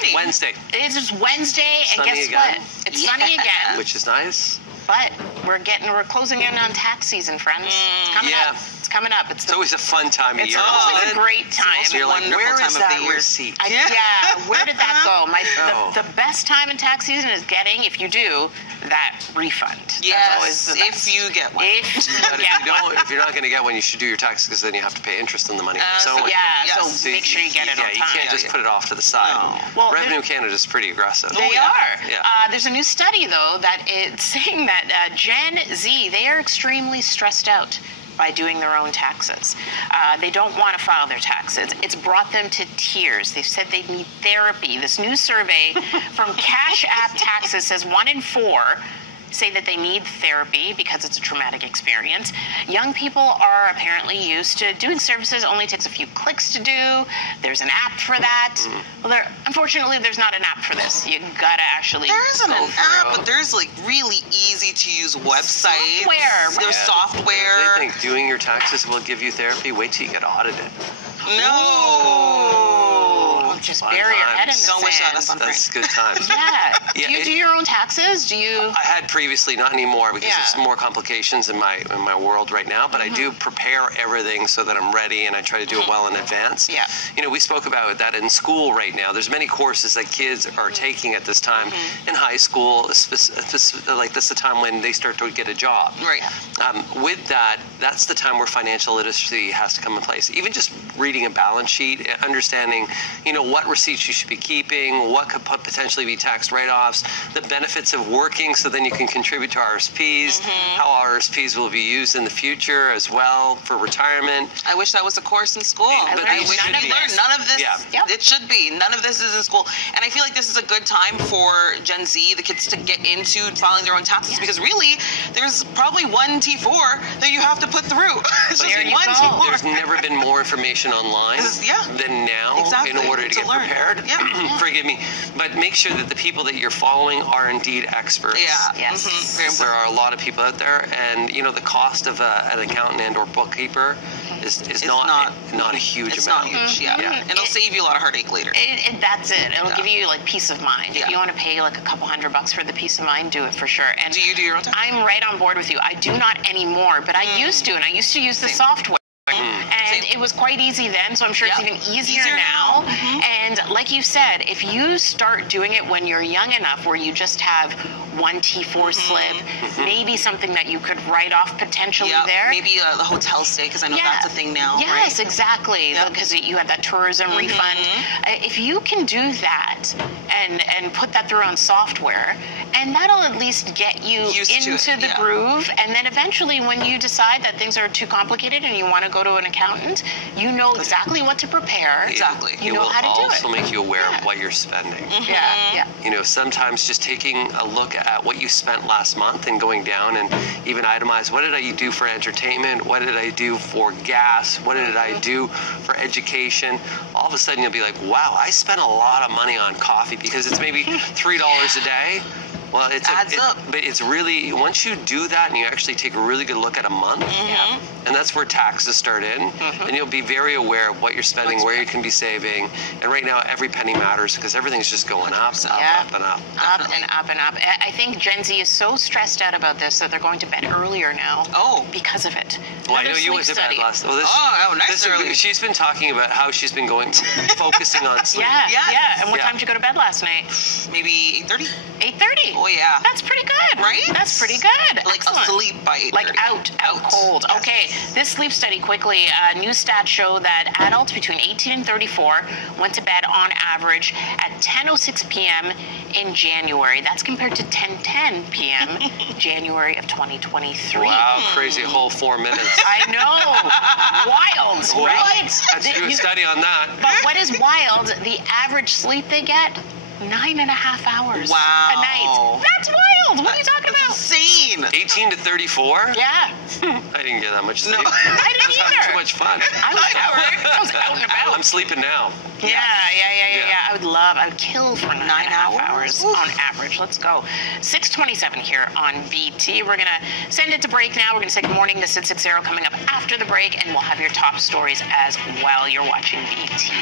happening? Wednesday. It's just Wednesday, and Sunny guess again. what? It's sunny again. Which is nice. But we're closing in on tax season, friends. It's coming up. It's coming up. It's always a fun time of It's year. always a great time. So you're like, where is that receipt? Where did that go? The best time in tax season is getting, if you do, that refund. Yes, if you get one. If you're not going to get one, you should do your taxes because then you have to pay interest on the money. So make sure you get it on time. You can't just put it off to the side. No. Well, Revenue Canada is pretty aggressive. They are. There's a new study, though, that it's saying that Gen Z, they are extremely stressed out by doing their own taxes. They don't want to file their taxes. It's brought them to tears. They've said they need therapy. This new survey from Cash App Taxes says 1 in 4 say that they need therapy because it's a traumatic experience. Young people are apparently used to doing services only takes a few clicks to do. There's an app for that. Well, unfortunately, there's not an app for this. You gotta actually There isn't an app, but there's like really easy to use websites. There's software. They think doing your taxes will give you therapy. Wait till you get audited. No. Just bury your head in the sand. That's good times. Do you do your own taxes? Do you? I had previously, not anymore, because there's more complications in my world right now. But I do prepare everything so that I'm ready, and I try to do it well in advance. You know, we spoke about that in school right now. There's many courses that kids are taking at this time in high school. Like this is the time when they start to get a job. Right. With that, that's the time where financial literacy has to come in place. Even just reading a balance sheet, understanding, you know, what receipts you should be keeping, what could potentially be tax write-offs, the benefits of working so then you can contribute to RSPs, how RSPs will be used in the future as well for retirement. I wish that was a course in school. I wish none of this. It should be. None of this is in school. And I feel like this is a good time for Gen Z, the kids, to get into filing their own taxes because really, there's probably one T4 that you have to put through. It's just one T4. There's never been more information online than now in order to get prepared. Forgive me, but make sure that the people that you're following are indeed experts. There are a lot of people out there, and you know the cost of an accountant and/or bookkeeper is not a huge amount. It's not huge. And it'll save you a lot of heartache later. That's it. It'll give you like peace of mind. If you want to pay like a couple $100 for the peace of mind, do it for sure. And do you do your own taxes? I'm right on board with you. I do not anymore, but I used to, and I used to use the software. And it was quite easy then, so I'm sure it's even easier now. And like you said, if you start doing it when you're young enough where you just have one T4 slip, maybe something that you could write off potentially there. Maybe the hotel stay, because I know that's a thing now. Yes, exactly, because you have that tourism refund. If you can do that and put that through on software, and that'll at least get you into the groove, and then eventually when you decide that things are too complicated and you want to go to an accountant, you know exactly what to prepare. You know how to do it. It will also make you aware of what you're spending. You know, sometimes just taking a look at what you spent last month and going down and even itemize, what did I do for entertainment? What did I do for gas? What did I do for education? All of a sudden you'll be like, wow, I spent a lot of money on coffee because it's maybe $3 a day. Well, it adds up. But it's really, once you do that and you actually take a really good look at a month, and that's where taxes start in, and you'll be very aware of what you're spending, where you can be saving. And right now, every penny matters because everything's just going up, up and up. Up and up and up. I think Gen Z is so stressed out about this that they're going to bed earlier now because of it. Well, I know you went to bed last night. She's been talking about how she's been focusing on sleep. And what time did you go to bed last night? Maybe 8:30. 8:30? Oh, yeah. That's pretty good. Right? That's pretty good. Like a sleep by 8:30. Like out cold. Yes. Okay, this sleep study quickly, Newschat show that adults between 18 and 34 went to bed on average at 10:06 p.m. in January. That's compared to 10:10 p.m. January of 2023. Wow, crazy whole 4 minutes. I know. Wild, right? Let's do a study on that. But what is wild, the average sleep they get, 9.5 hours a night. That's wild. What are you talking about? Insane. 18 to 34? Yeah. I didn't get that much sleep. I didn't either. Having too much fun. I was out and about. I'm sleeping now. Yeah. I would kill for 9.5 hours on average. Let's go. 6:27 here on BT. We're going to send it to break now. We're going to say good morning to Sid 60 coming up after the break, and we'll have your top stories as well. You're watching BT.